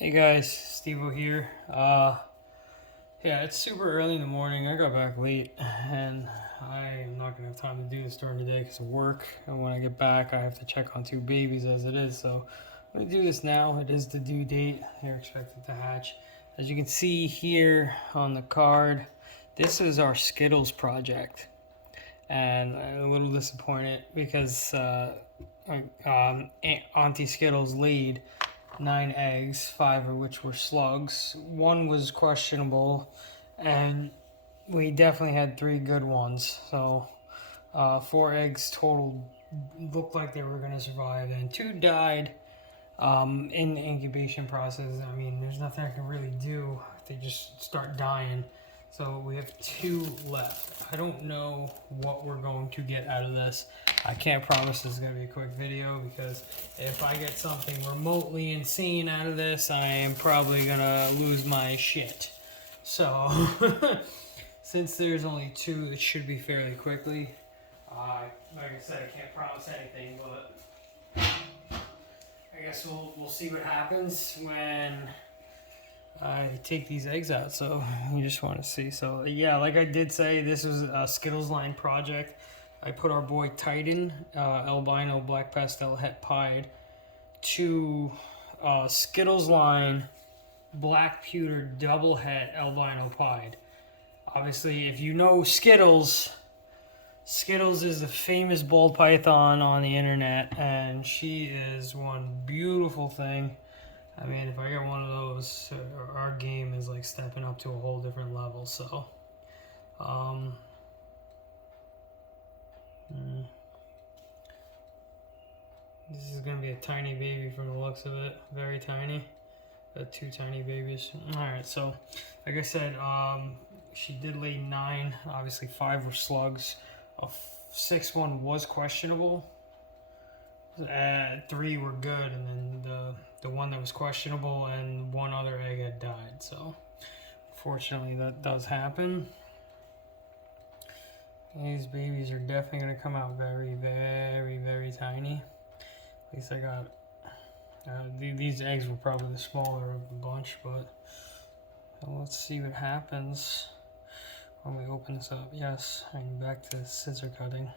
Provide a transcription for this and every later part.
Hey guys, Steve-O here. Yeah, it's super early in the morning. I got back late and I am not gonna have time to do this during the day because of work. And when I get back, I have to check on two babies as it is. So I'm gonna do this now. It is the due date. They're expected to hatch. As you can see here on the card, this is our Skittles project. And I'm a little disappointed because Auntie Skittles laid 9 eggs, 5 of which were slugs. One was questionable, and we definitely had 3 good ones. So 4 eggs total looked like they were going to survive, and 2 died in the incubation process. I mean, there's nothing I can really do. They just start dying. So we have 2 left. I don't know what we're going to get out of this. I can't promise this is going to be a quick video because if I get something remotely insane out of this, I am probably going to lose my shit. So, since there's only 2, it should be fairly quickly. Like I said, I can't promise anything, but I guess we'll see what happens when I take these eggs out. So you just want to see. So yeah, like I did say, this was a Skittles line project. I put our boy Titan, Albino Black Pastel Het Pied, to Skittles line Black Pewter Double Het Albino Pied. Obviously, if you know Skittles, Skittles is the famous bald python on the internet, and she is one beautiful thing. I mean, if I get one of those, our game is like stepping up to a whole different level. So, this is gonna be a tiny baby from the looks of it, very tiny. Got 2 tiny babies. All right, so like I said, she did lay 9. Obviously, 5 were slugs. A 6th one was questionable. 3 were good, and then the one that was questionable and 1 other egg had died. So unfortunately, that does happen. These babies are definitely going to come out very, very, very tiny. At least I got these eggs were probably the smaller of the bunch, but let's see what happens when we open this up. Yes, I'm back to scissor cutting.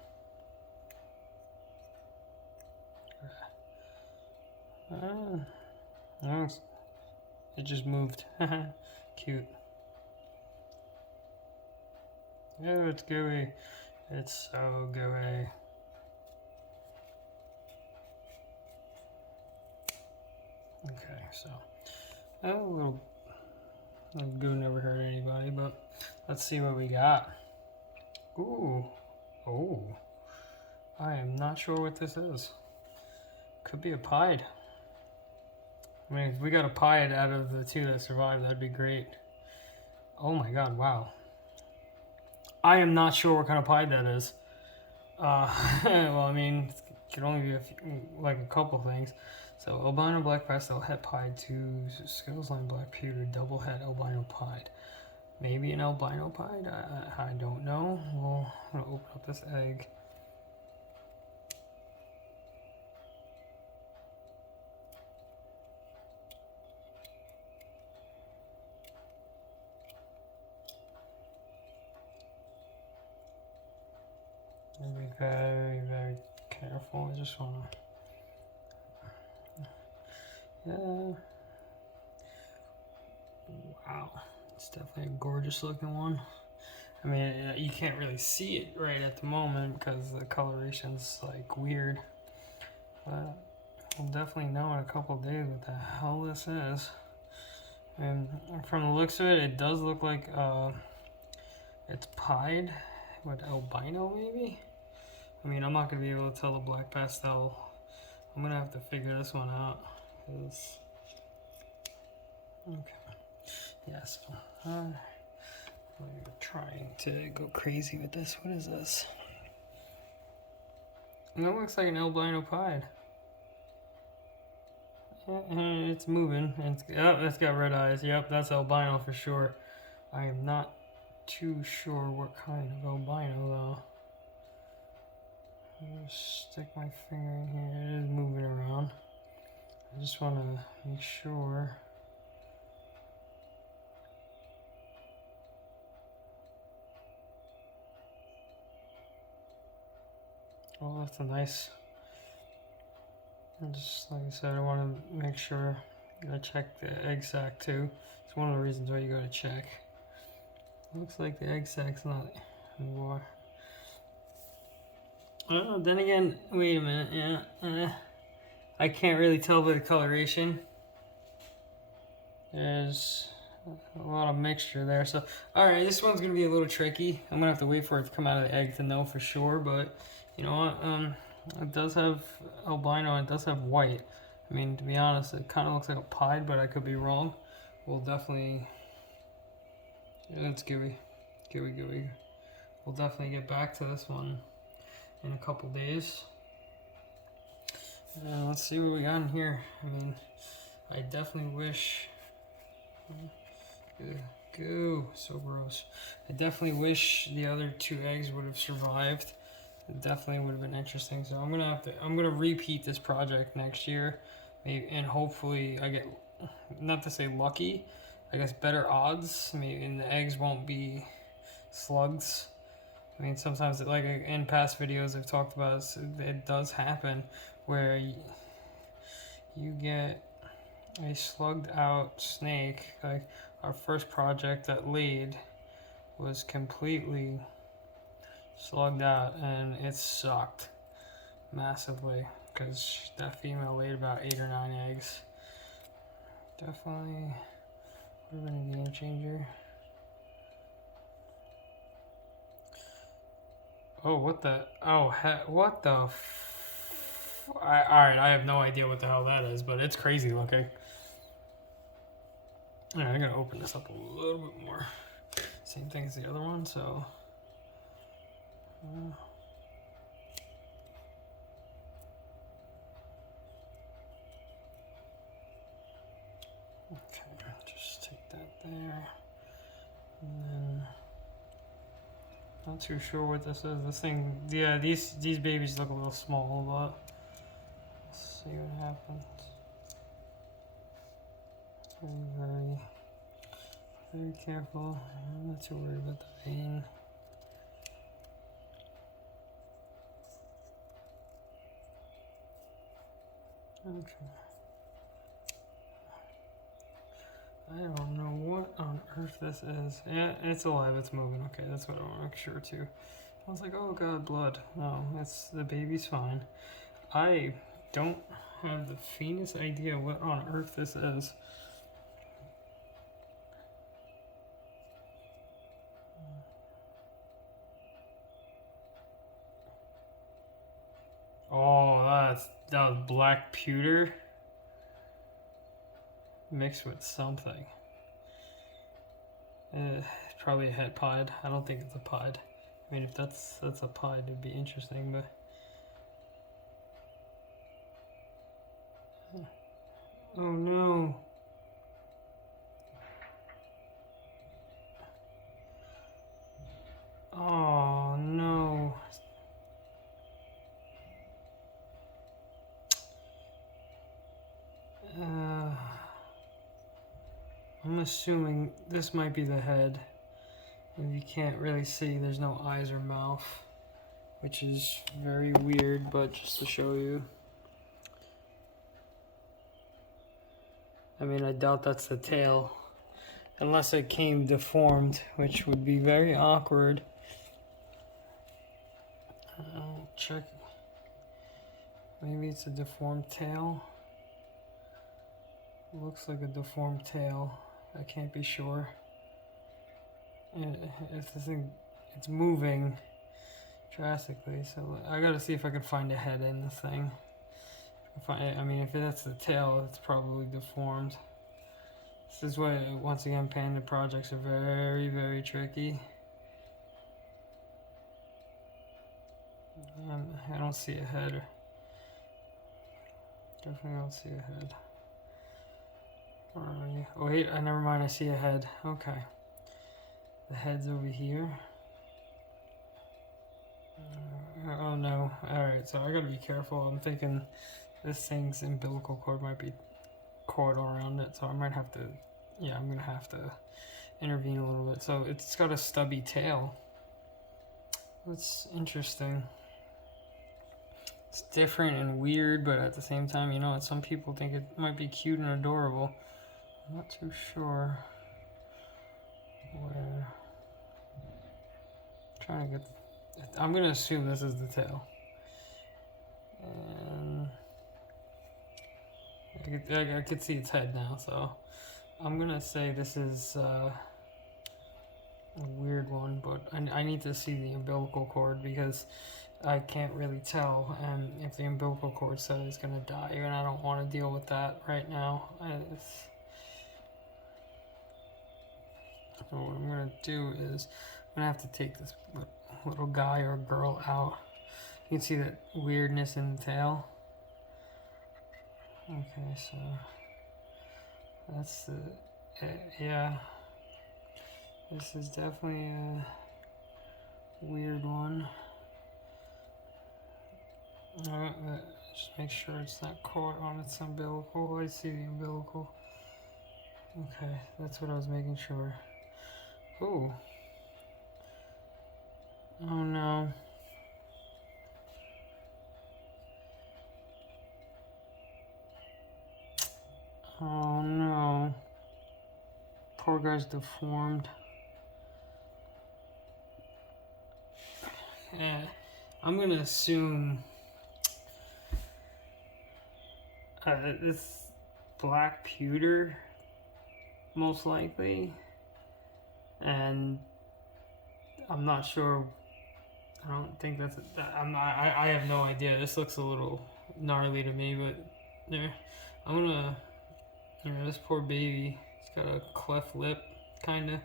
No, it just moved. Cute. Oh, it's gooey. It's so gooey. Okay, so a little goo never hurt anybody, but let's see what we got. Ooh, oh, I am not sure what this is. Could be a pied. I mean, if we got a pied out of the 2 that survived, that'd be great. Oh my god, wow. I am not sure what kind of pied that is. Well, I mean, it could only be like a couple things. So, Albino Black Pastel Het Pied to Skittles line Black Pewter Double Het Albino Pied. Maybe an albino pied? I don't know. Well, I'm gonna open up this egg. Be very, very careful. I just want to. Yeah. Wow. It's definitely a gorgeous looking one. I mean, you can't really see it right at the moment because the coloration's like weird. But we'll definitely know in a couple of days what the hell this is. And from the looks of it, it does look like it's pied with albino maybe? I mean, I'm not going to be able to tell the black pastel. I'm going to have to figure this one out. Okay. Yes. We're trying to go crazy with this. What is this? That looks like an albino pied. It's moving. It's got red eyes. Yep, that's albino for sure. I am not too sure what kind of albino though. I'll just stick my finger in here. It is moving around. I just want to make sure. Well, that's a nice. And just like I said, I want to make sure I check the egg sac too. It's one of the reasons why you gotta check. Looks like the egg sac's not more. Oh, then again, wait a minute. Yeah, I can't really tell by the coloration. There's a lot of mixture there. So, all right, this one's gonna be a little tricky. I'm gonna have to wait for it to come out of the egg to know for sure. But you know what? It does have albino and it does have white. I mean, to be honest, it kind of looks like a pied, but I could be wrong. We'll definitely. Yeah, it's gooey. We'll definitely get back to this one in a couple days. Let's see what we got in here. I mean, I definitely wish. Goo, so gross. I definitely wish the other 2 eggs would have survived. It definitely would have been interesting. So I'm gonna repeat this project next year, maybe, and hopefully I get, not to say lucky, I guess better odds. Maybe, and the eggs won't be slugs. I mean, sometimes, like in past videos I've talked about, it does happen where you get a slugged out snake. Like our first project that laid was completely slugged out, and it sucked massively because that female laid about 8 or 9 eggs. Definitely would have been a game changer. Oh, what the? Oh, what the? Alright, I have no idea what the hell that is, but it's crazy looking. Alright, I'm gonna open this up a little bit more. Same thing as the other one, so. Okay, just take that there. And then. Not too sure what this is. This thing, yeah, these babies look a little small, but let's see what happens. Very, very careful. I'm not too worried about the vein. Okay. I don't know what on earth this is. Yeah, it's alive, it's moving. Okay, that's what I want to make sure too. I was like, oh god, blood. No, it's the baby's fine. I don't have the faintest idea what on earth this is. Oh, that was black pewter mixed with something. Probably a het pied. I don't think it's a pied. I mean, if that's a pied, it'd be interesting, but. Oh no. Oh no. I'm assuming this might be the head. And you can't really see, there's no eyes or mouth, which is very weird, but just to show you. I mean, I doubt that's the tail, unless it came deformed, which would be very awkward. I'll check. Maybe it's a deformed tail. Looks like a deformed tail. I can't be sure. And if the thing, it's moving drastically, so I gotta see if I can find a head in the thing. I mean, if that's the tail, it's probably deformed. This is why, once again, panda projects are very, very tricky. I don't see a head. Definitely don't see a head. Where are you? Oh wait, never mind, I see a head. Okay. The head's over here. Oh no. Alright, so I gotta be careful. I'm thinking this thing's umbilical cord might be cord all around it, so I might have to, yeah, I'm gonna have to intervene a little bit. So it's got a stubby tail. That's interesting. It's different and weird, but at the same time, you know, some people think it might be cute and adorable. I'm not too sure where. I'm trying to get. I'm gonna assume this is the tail. And I could see its head now, so I'm gonna say this is a weird one, but I need to see the umbilical cord because I can't really tell, and if the umbilical cord said it's gonna die, and I don't want to deal with that right now. So what I'm gonna do is I'm gonna have to take this little guy or girl out. You can see that weirdness in the tail. Okay, so that's the yeah. This is definitely a weird one. Just make sure it's not caught on its umbilical. I see the umbilical. Okay, that's what I was making sure. Oh. Oh no. Oh no. Poor guy's deformed. Yeah, I'm gonna assume this black pewter, most likely, and I'm not sure. I don't think that's. I have no idea. This looks a little gnarly to me, but there. I'm gonna. You know, this poor baby. He's got a cleft lip, kinda.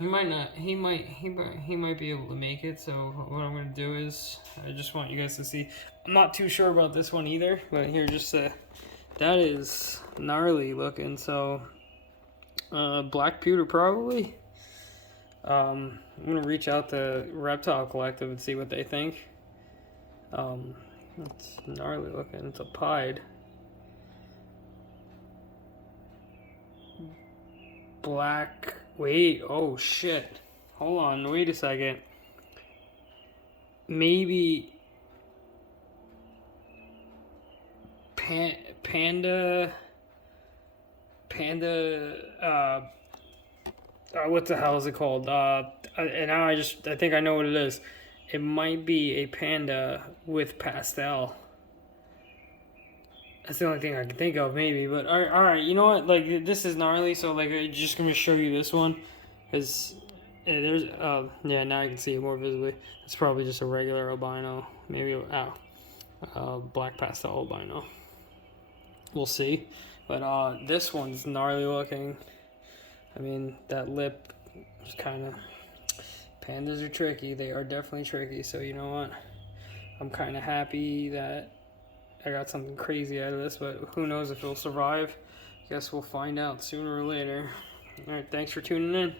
He might not. He might be able to make it. So what I'm gonna do is, I just want you guys to see. I'm not too sure about this one either, but here, just that is gnarly looking. So, black pewter probably. I'm gonna reach out to Reptile Collective and see what they think. It's gnarly looking. It's a pied. Black. Wait, oh shit. Hold on, wait a second. Maybe Panda, what the hell is it called? And now I think I know what it is. It might be a panda with pastel. That's the only thing I can think of, maybe. But all right, you know what? Like, this is gnarly, so like, I'm just gonna show you this one, cause there's yeah, now I can see it more visibly. It's probably just a regular albino, maybe black pastel albino. We'll see. But this one's gnarly looking. I mean, that lip is kind of. Pandas are tricky. They are definitely tricky. So you know what? I'm kind of happy that I got something crazy out of this, but who knows if it'll survive. Guess we'll find out sooner or later. Alright, thanks for tuning in.